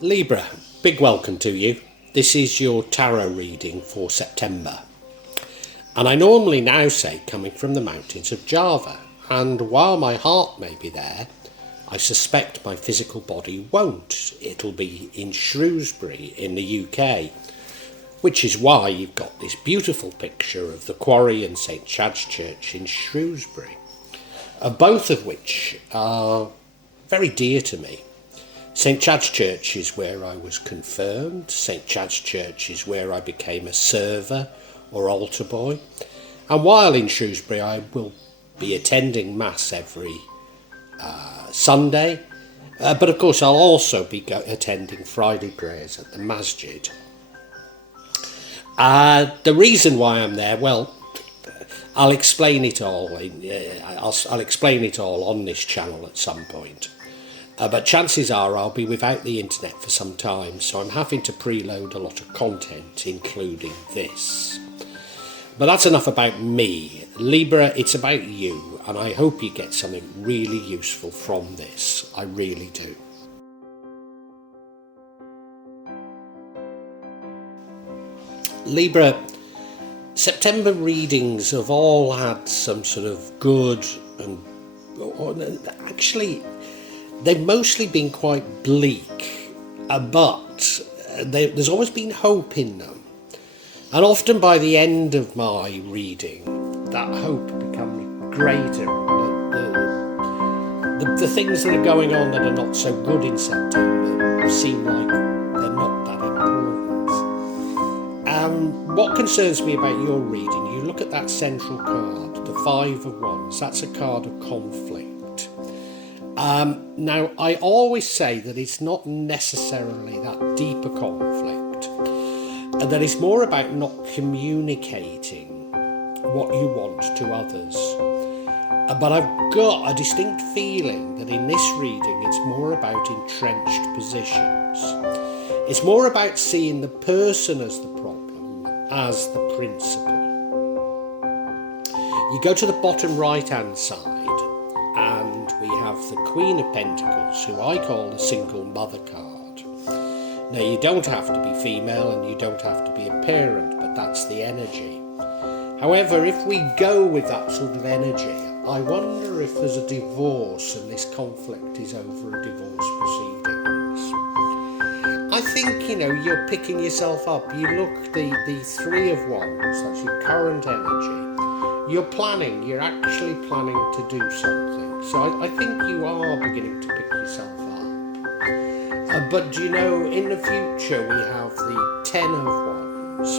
Libra, big welcome to you. This is your tarot reading for September. And I normally now say coming from the mountains of Java. And while my heart may be there, I suspect my physical body won't. It'll be in Shrewsbury in the UK, which is why you've got this beautiful picture of the Quarry and St Chad's Church in Shrewsbury, both of which are very dear to me. St Chad's Church is where I was confirmed. St Chad's Church is where I became a server or altar boy. And while in Shrewsbury, I will be attending Mass every Sunday. But of course, I'll also be attending Friday prayers at the Masjid. The reason why I'm there, well, I'll explain it all. I'll explain it all on this channel at some point. But chances are I'll be without the internet for some time, so I'm having to preload a lot of content, including this. But that's enough about me. Libra, it's about you, and I hope you get something really useful from this. I really do. Libra, September readings have all had some sort of good and actually they've mostly been quite bleak, but there's always been hope in them. And often by the end of my reading, that hope becomes greater. The things that are going on that are not so good in September seem like they're not that important. What concerns me about your reading, you look at that central card, the Five of Wands, that's a card of conflict. Now, I always say that it's not necessarily that deeper conflict, and that it's more about not communicating what you want to others. But I've got a distinct feeling that in this reading it's more about entrenched positions. It's more about seeing the person as the problem, as the principle. You go to the bottom right-hand side, and we have the Queen of Pentacles, who I call the single mother card. Now, you don't have to be female and you don't have to be a parent, but that's the energy. However, if we go with that sort of energy, I wonder if there's a divorce and this conflict is over a divorce proceedings. I think, you're picking yourself up. You look, the Three of Wands, that's your current energy. You're actually planning to do something. So I think you are beginning to pick yourself up. But in the future we have the Ten of Wands,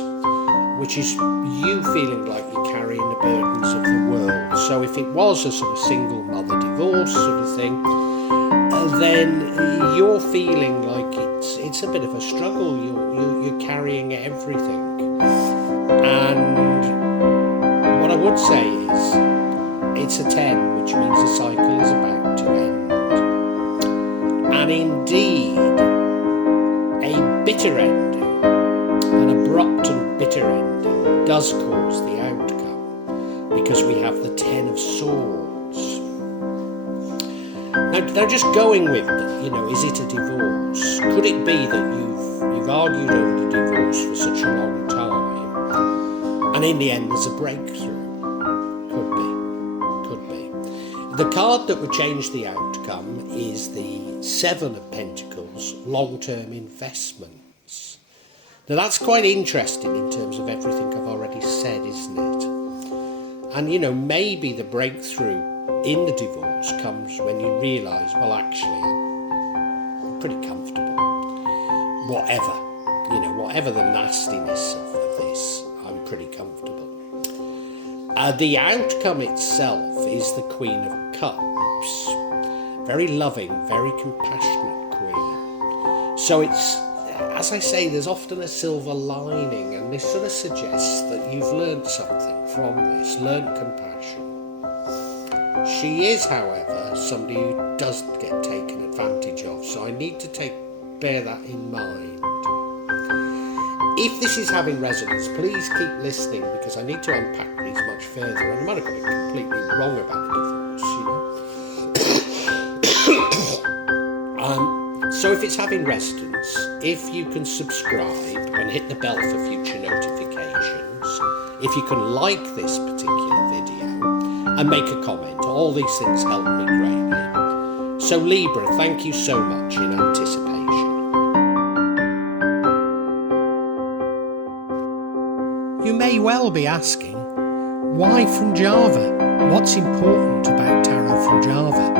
which is you feeling like you're carrying the burdens of the world. So if it was a sort of single mother divorce sort of thing, then you're feeling like it's a bit of a struggle. You're carrying everything. And what I would say is, it's a 10, which means the cycle is about to end. And indeed, a bitter ending, an abrupt and bitter ending, does cause the outcome, because we have the Ten of Swords. Now just going with it, is it a divorce? Could it be that you've argued over the divorce for such a long time, and in the end there's a breakthrough? Could be. The card that would change the outcome is the Seven of Pentacles, long-term investments. Now that's quite interesting in terms of everything I've already said, isn't it? And maybe the breakthrough in the divorce comes when you realise, well, actually, I'm pretty comfortable. Whatever the nastiness of this, I'm pretty comfortable. The outcome itself is the Queen of Cups. Very loving, very compassionate queen. So it's, as I say, there's often a silver lining, and this sort of suggests that you've learned something from this, learned compassion. She is, however, somebody who does get taken advantage of, so I need to bear that in mind. If this is having resonance, please keep listening, because I need to unpack these much further, and I might have got it completely wrong about the divorce, So if it's having resonance, if you can subscribe and hit the bell for future notifications, if you can like this particular video and make a comment, all these things help me greatly. So Libra, thank you so much in anticipation. You may well be asking, why from Java? What's important about tarot from Java?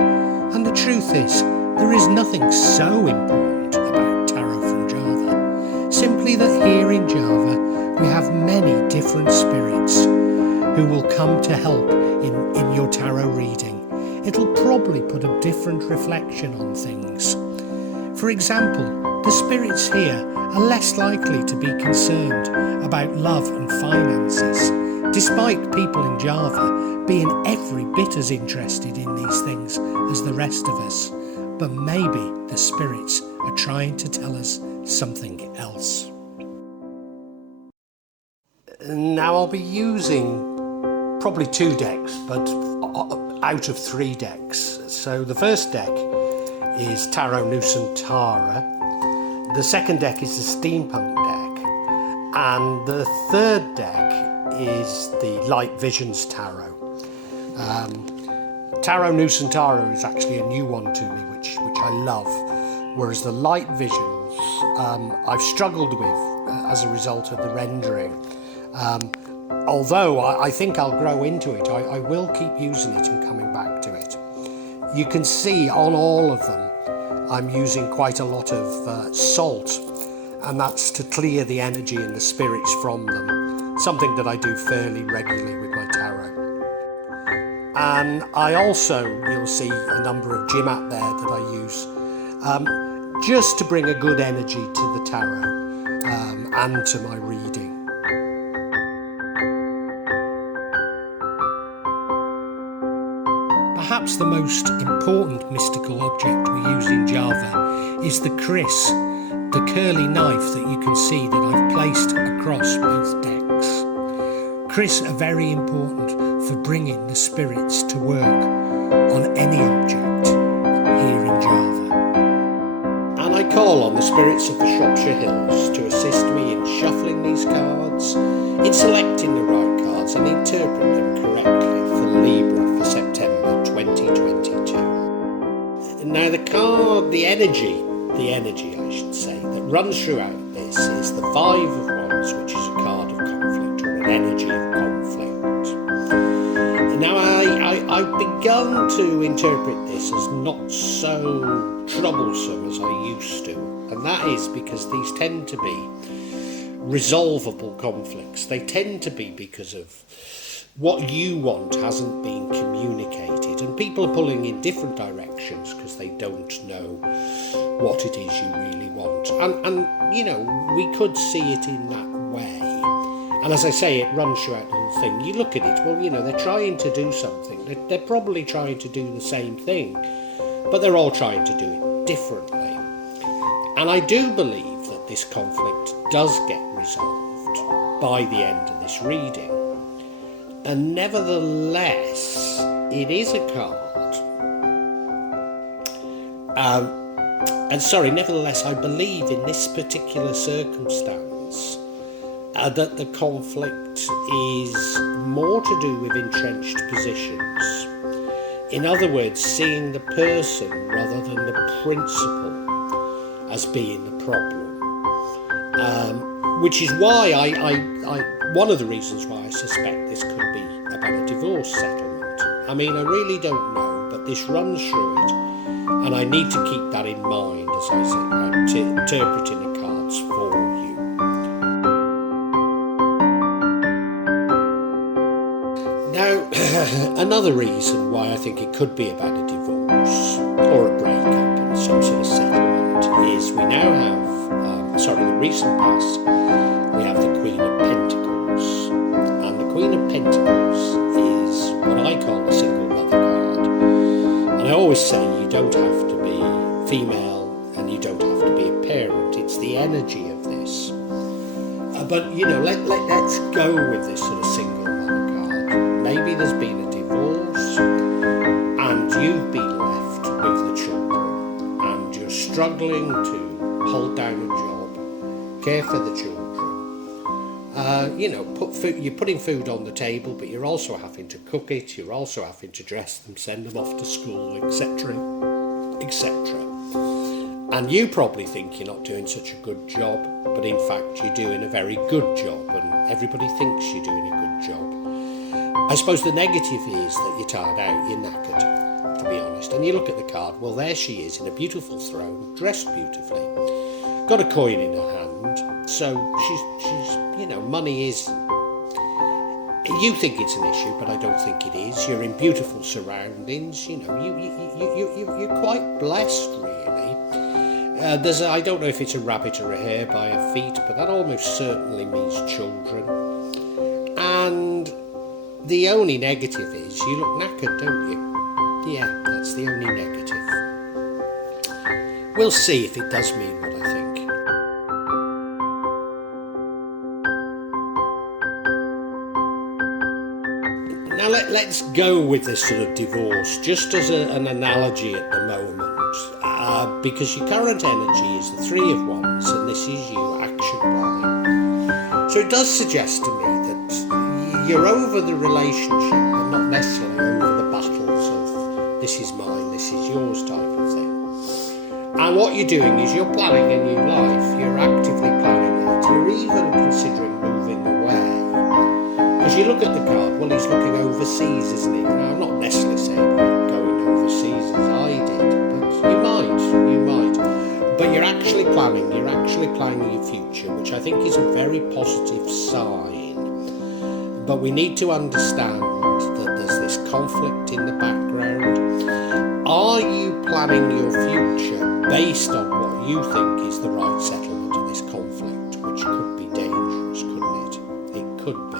And the truth is, there is nothing so important about tarot from Java. Simply that here in Java, we have many different spirits who will come to help in your tarot reading. It'll probably put a different reflection on things. For example, the spirits here are less likely to be concerned about love and finances, despite people in Java being every bit as interested in these things as the rest of us. But maybe the spirits are trying to tell us something else. Now I'll be using probably 2 decks, but out of 3 decks. So the first deck is Tarot Nusantara. The second deck is the Steampunk deck. And the third deck is the Light Visions Tarot. Tarot Nusantara is actually a new one to me, which I love, whereas the Light Visions I've struggled with as a result of the rendering. Although I think I'll grow into it, I will keep using it and coming back to it. You can see on all of them I'm using quite a lot of salt, and that's to clear the energy and the spirits from them, something that I do fairly regularly with my tarot. And I also, you'll see a number of Jimat there that I use just to bring a good energy to the tarot and to my reading. Perhaps the most important mystical object we use in Java is the kris, the curly knife that you can see that I've placed across both decks. Kris are very important for bringing the spirits to work on any object here in Java. And I call on the spirits of the Shropshire Hills to assist me in shuffling these cards, in selecting the right cards and interpret them correctly for Libra for September 2022. Now the energy I should say, that runs throughout this is the 5 of Wands, which is a card of conflict, or an energy of conflict. Now I've begun to interpret this as not so troublesome as I used to, and that is because these tend to be resolvable conflicts. They tend to be because of what you want hasn't been communicated, and people are pulling in different directions because they don't know what it is you really want. And you know, we could see it in that way. And as I say, it runs throughout the whole thing. You look at it, well, you know, they're trying to do something. They're probably trying to do the same thing, but they're all trying to do it differently. And I do believe that this conflict does get resolved by the end of this reading. And nevertheless, it is a card. Nevertheless, I believe in this particular circumstance that the conflict is more to do with entrenched positions. In other words, seeing the person rather than the principle as being the problem. Which is why one of the reasons why I suspect this could be about a divorce settlement. I mean, I really don't know, but this runs through it, and I need to keep that in mind as I'm interpreting the cards for you. Now, another reason why I think it could be about a divorce or a breakup and some sort of settlement is we now have, the recent past, we have the Queen of Pentacles. And the Queen of Pentacles is what I call a single mother card. And I always say you don't have to be female and you don't have to be a parent. It's the energy of this. But, you know, let's go with this sort of single mother card. Maybe there's been a divorce and you've been left with the children and you're struggling to hold down a job, care for the children. You're putting food on the table, but you're also having to cook it, you're also having to dress them, send them off to school, etc., etc. And you probably think you're not doing such a good job, but in fact you're doing a very good job, and everybody thinks you're doing a good job. I suppose the negative is that you're tired out, you're knackered, to be honest. And you look at the card, well, there she is in a beautiful throne, dressed beautifully, got a coin in her hand, so she's money is, you think it's an issue, but I don't think it is. You're in beautiful surroundings, you're quite blessed, really. I don't know if it's a rabbit or a hare by her feet, but that almost certainly means children. And the only negative is you look knackered, don't you? Yeah, that's the only negative. We'll see if it does mean what I think. Now let's go with this sort of divorce, just as an analogy at the moment, because your current energy is the Three of Wands, and this is you action planning. So it does suggest to me that you're over the relationship, but not necessarily over the battles of this is mine, this is yours type of thing. And what you're doing is you're planning a new life, you're actively planning it, you're even considering moving away. Because you look at the card, well, he's looking overseas, isn't he? Now, I'm not necessarily saying you're going overseas as I did, but you might. But you're actually planning your future, which I think is a very positive sign. But we need to understand that there's this conflict in the background. Are you planning your future based on what you think is the right settlement of this conflict, which could be dangerous, couldn't it? It could be.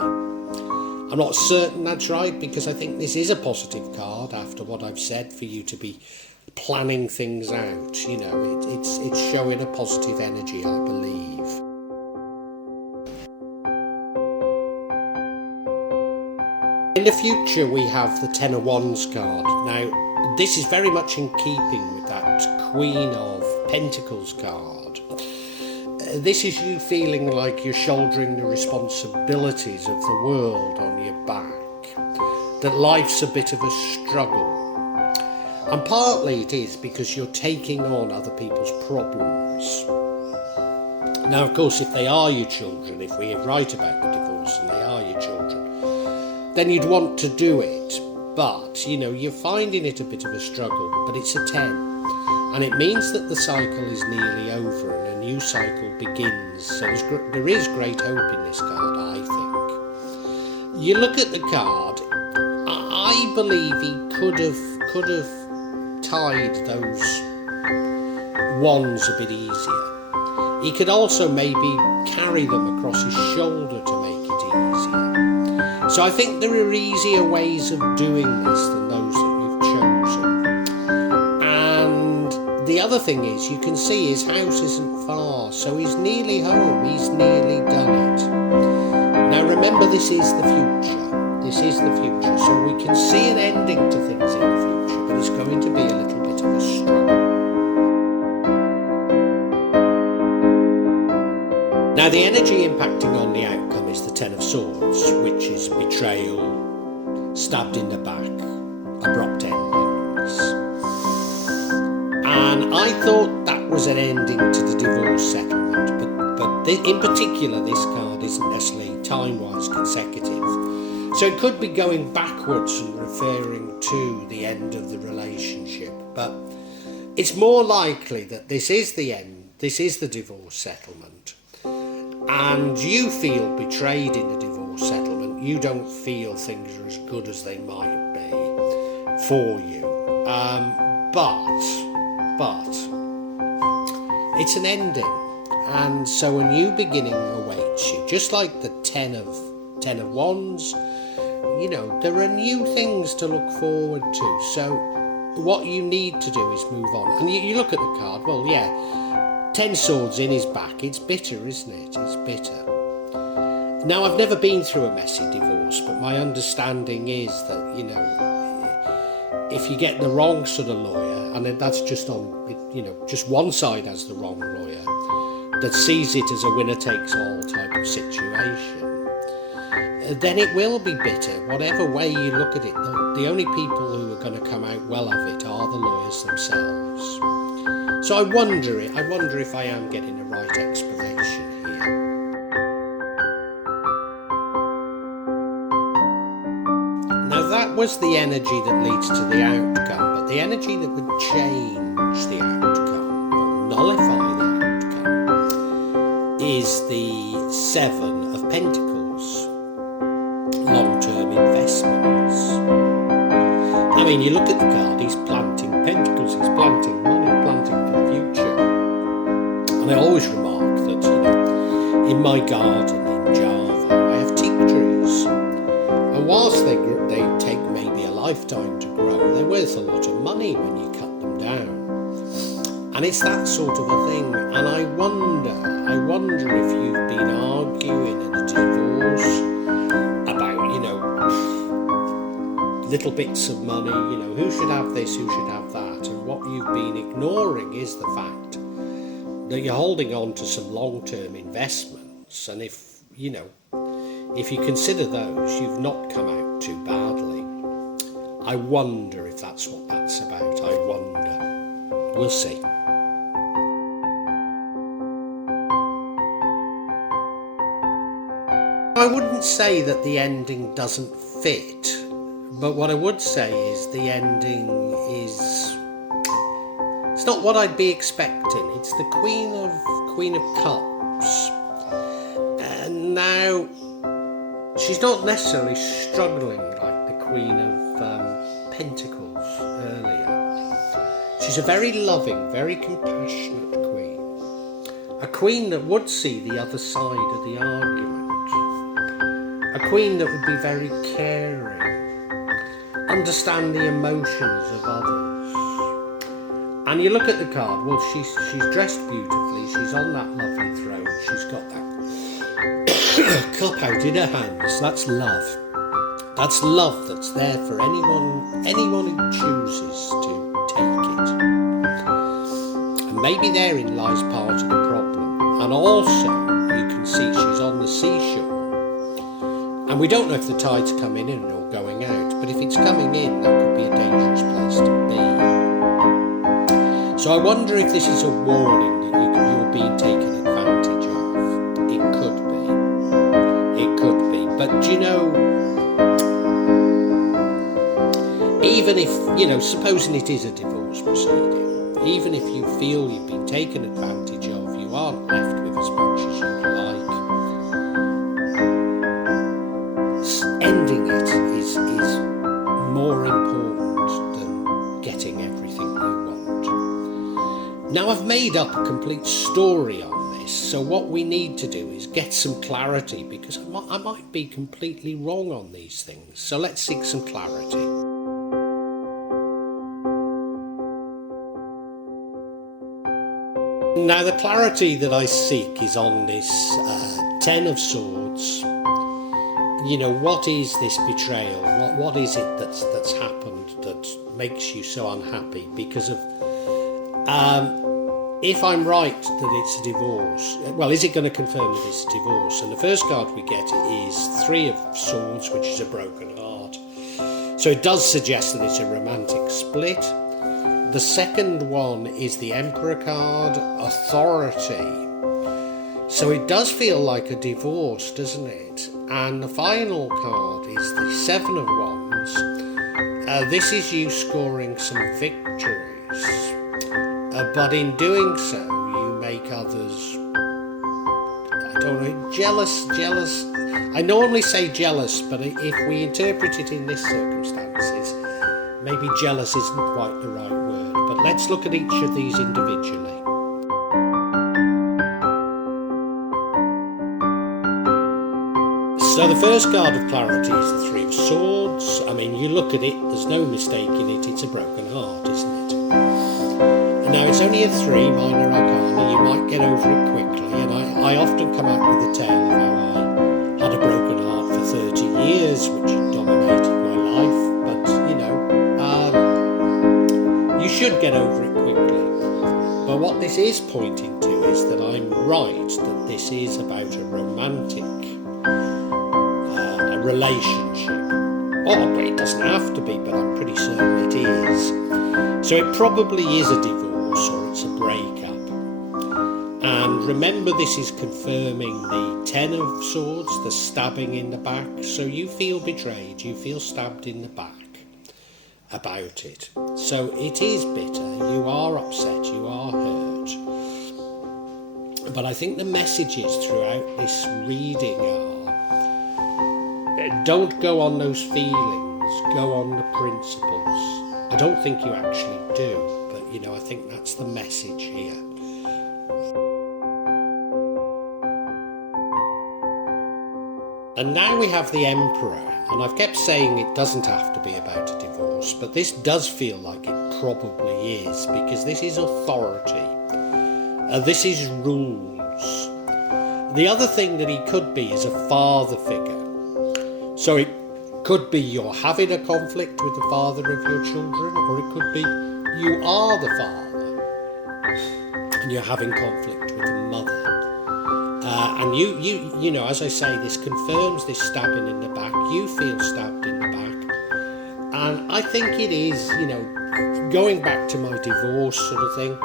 I'm not certain that's right, because I think this is a positive card after what I've said, for you to be planning things out. It's showing a positive energy, I believe. In the future we have the Ten of Wands card. Now this is very much in keeping with that Queen of Pentacles card. This is you feeling like you're shouldering the responsibilities of the world on your back, that life's a bit of a struggle. And partly it is because you're taking on other people's problems. Now, of course, if they are your children, if we are right about the divorce and they are your children, then you'd want to do it. But, you're finding it a bit of a struggle, but it's a 10. And it means that the cycle is nearly over and a new cycle begins. So there is great hope in this card, I think. You look at the card, I believe he could have tied those wands a bit easier. He could also maybe carry them across his shoulder to make it easier. So I think there are easier ways of doing this than those that you've chosen. And the other thing is, you can see his house isn't far, so he's nearly home, he's nearly done it. Now remember, this is the future. This is the future, so we can see an ending to things in the future, but it's going to be a little bit of a struggle. Now the energy impacting on the outcome is the Ten of Swords, which is betrayal, stabbed in the back, abrupt endings. And I thought that was an ending to the divorce settlement, but in particular this card isn't necessarily time-wise consecutive. So it could be going backwards and referring to the end of the relationship, but it's more likely that this is the end, this is the divorce settlement, and you feel betrayed in the divorce settlement. You don't feel things are as good as they might be for you, but it's an ending, and so a new beginning awaits you, just like the Ten of Wands. There are new things to look forward to. So what you need to do is move on. And you look at the card, well, yeah, 10 swords in his back. It's bitter, isn't it? It's bitter. Now, I've never been through a messy divorce, but my understanding is that, if you get the wrong sort of lawyer, and that's just on, just one side has the wrong lawyer, that sees it as a winner-takes-all type of situation, then it will be bitter. Whatever way you look at it, the only people who are going to come out well of it are the lawyers themselves. So I wonder if I am getting a right explanation here. Now that was the energy that leads to the outcome, but the energy that would change the outcome, or nullify the outcome, is the Seven of Pentacles. Long-term investments. I mean, you look at the card, he's planting pentacles, he's planting money, planting for the future. And I always remark that, in my garden in Java, I have teak trees. And whilst they take maybe a lifetime to grow, they're worth a lot of money when you cut them down. And it's that sort of a thing. And I wonder if you've been arguing in a divorce about, little bits of money, who should have this, who should have that. And what you've been ignoring is the fact that you're holding on to some long-term investments. And if you consider those, you've not come out too badly. I wonder if that's what that's about. I wonder. We'll see. I wouldn't say that the ending doesn't fit, but what I would say is the ending is, it's not what I'd be expecting. It's the Queen of Cups, and now she's not necessarily struggling like the Queen of Pentacles earlier. She's a very loving, very compassionate queen, a queen that would see the other side of the argument. A queen that would be very caring, understand the emotions of others. And you look at the card, well, she's dressed beautifully, she's on that lovely throne, she's got that cup out in her hands. That's love. That's love that's there for anyone who chooses to take it. And maybe therein lies part of the problem. And also, you can see she's on the seashore. And we don't know if the tide's coming in or going out, but if it's coming in, that could be a dangerous place to be. So I wonder if this is a warning that you're being taken advantage of. It could be. It could be. But even if, supposing it is a divorce proceeding, even if you feel you've been taken advantage of, you aren't left with as much as you'd like. Ending it is more important than getting everything you want. Now I've made up a complete story on this, so what we need to do is get some clarity, because I might be completely wrong on these things. So let's seek some clarity. Now the clarity that I seek is on this Ten of Swords. What is this betrayal? What is it that's happened that makes you so unhappy? Because of, if I'm right that it's a divorce, well, is it going to confirm that it's a divorce? And the first card we get is Three of Swords, which is a broken heart. So it does suggest that it's a romantic split. The second one is the Emperor card, Authority. So it does feel like a divorce, doesn't it? And the final card is the Seven of Wands. This is you scoring some victories. But in doing so, you make others, jealous. I normally say jealous, but if we interpret it in this circumstances, maybe jealous isn't quite the right word. But let's look at each of these individually. So the first card of clarity is the Three of Swords. I mean, you look at it, there's no mistaking it, it's a broken heart, isn't it? And now it's only a 3, minor arcana, you might get over it quickly, and I often come out with the tale of how I had a broken heart for 30 years, which dominated my life, but get over it quickly. But what this is pointing to is that I'm right, that this is about a romantic relationship. Oh, but it doesn't have to be, but I'm pretty certain it is. So it probably is a divorce or it's a breakup. And remember, this is confirming the Ten of Swords, the stabbing in the back. So you feel betrayed, you feel stabbed in the back about it. So it is bitter, you are upset, you are hurt. But I think the messages throughout this reading are, don't go on those feelings, go on the principles. I don't think you actually do, but I think that's the message here. And now we have the Emperor, and I've kept saying it doesn't have to be about a divorce, but this does feel like it probably is, because this is authority. This is rules. The other thing that he could be is a father figure. So it could be you're having a conflict with the father of your children, or it could be you are the father and you're having conflict with the mother. And you know, as I say, this confirms this stabbing in the back. You feel stabbed in the back. And I think it is, going back to my divorce sort of thing,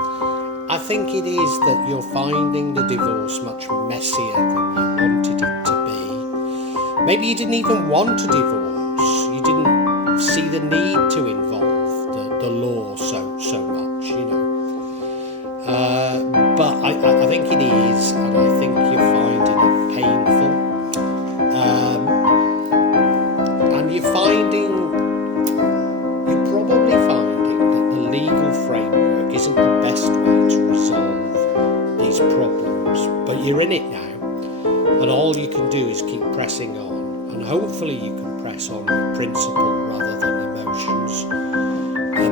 I think it is that you're finding the divorce much messier than you wanted it to be. Maybe you didn't even want a divorce. You didn't see the need to involve the law so much, But I think it is, and I think you're finding it painful. And you're probably finding that the legal framework isn't the best way to resolve these problems. But you're in it now, and all you can do is keep pressing on. And hopefully you can press on with principle rather than emotions.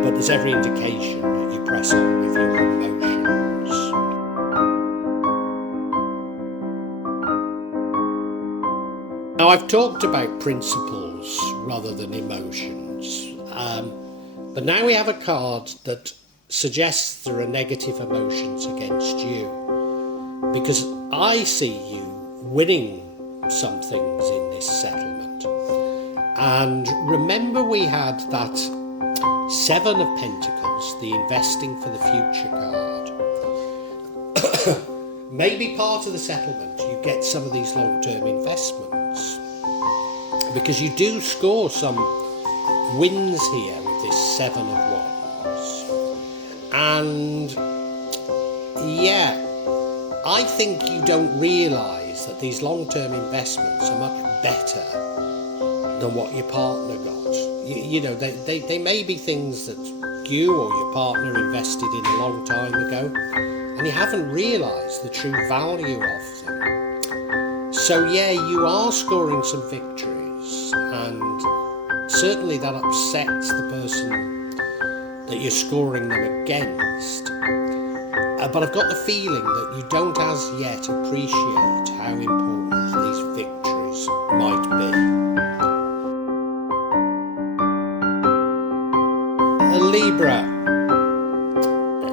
But there's every indication that you press on with your emotions. Now, I've talked about principles rather than emotions, but now we have a card that suggests there are negative emotions against you, because I see you winning some things in this settlement. And remember, we had that Seven of Pentacles, the investing for the future card. Maybe part of the settlement you get some of these long-term investments, because you do score some wins here with this Seven of Wands. And yeah, I think you don't realise that these long-term investments are much better than what your partner got. They may be things that you or your partner invested in a long time ago, and you haven't realised the true value of them. So yeah, you are scoring some victories, and certainly that upsets the person that you're scoring them against. But I've got the feeling that you don't as yet appreciate how important these victories might be. Libra,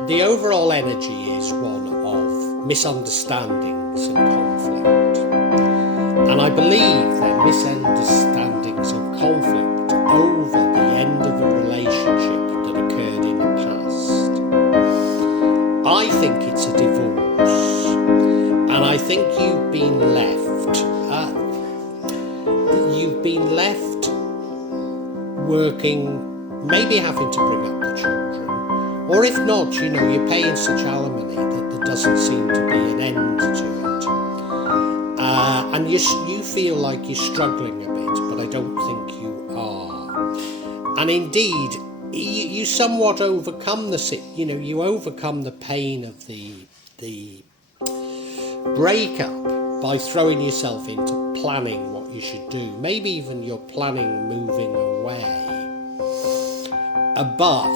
the overall energy is one of misunderstandings and conflict. And I believe they're misunderstandings and conflict over the end of a relationship that occurred in the past. I think it's a divorce, and I think you've been left working, maybe having to bring up the children, or if not, you're paying such alimony that there doesn't seem to be an end to it, and you feel like you're struggling a bit, but I don't think you are. And indeed, you somewhat overcome you overcome the pain of the breakup by throwing yourself into planning what you should do. Maybe even you're planning moving away. But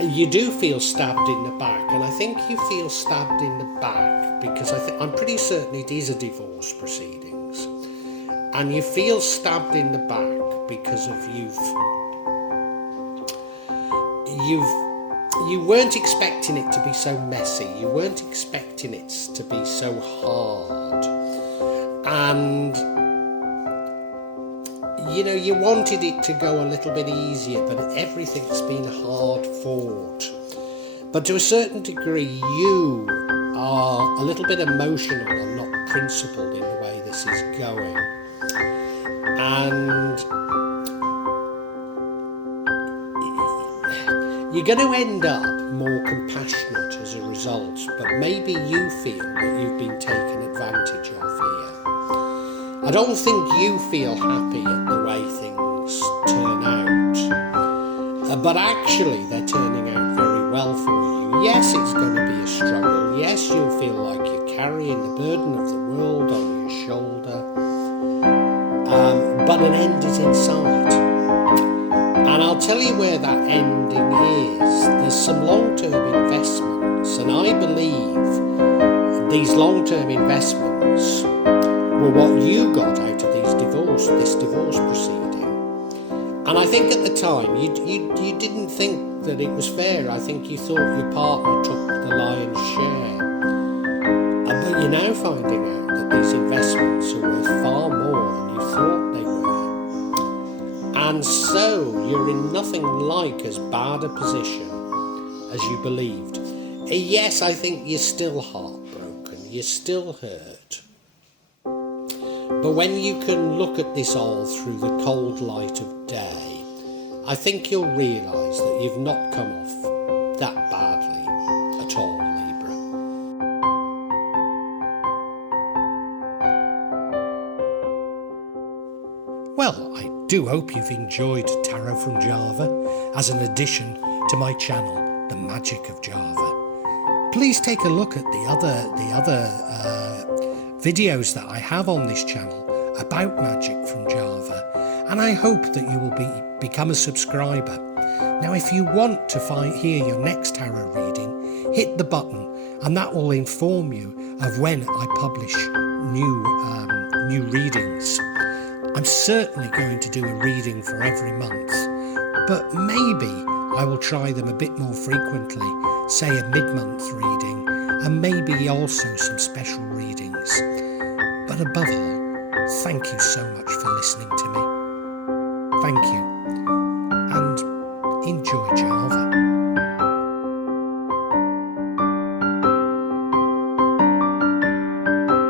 you do feel stabbed in the back, and I think you feel stabbed in the back because I'm pretty certain it is a divorce proceedings, and you feel stabbed in the back because of you weren't expecting it to be so messy. You weren't expecting it to be so hard. And, you know, you wanted it to go a little bit easier, but everything's been hard fought. But to a certain degree, you are a little bit emotional and not principled in the way this is going. And you're going to end up more compassionate as a result, but maybe you feel that you've been taken advantage of here. I don't think you feel happy at the way things turn out, but actually they're turning out very well for you. Yes, it's going to be a struggle. Yes, you'll feel like you're carrying the burden of the world on your shoulder, but an end is in sight. And I'll tell you where that ending is. There's some long-term investments, and I believe these long-term investments were what you got out of this divorce proceeding. And I think at the time you didn't think that it was fair. I think you thought your partner took the lion's share. But you're now finding out that these investments are worth far more than you thought they were. And so you're in nothing like as bad a position as you believed. Yes, I think you're still heartbroken, you're still hurt. But when you can look at this all through the cold light of day, I think you'll realise that you've not come off that badly at all, Libra. Well, I do hope you've enjoyed Tarot from Java as an addition to my channel, The Magic of Java. Please take a look at the other videos that I have on this channel about magic from Java, and I hope that you will become a subscriber. Now, if you want to hear your next tarot reading, hit the button, and that will inform you of when I publish new readings. I'm certainly going to do a reading for every month, but maybe I will try them a bit more frequently, say a mid-month reading, and maybe also some special readings. But above all, thank you so much for listening to me. Thank you, and enjoy Java.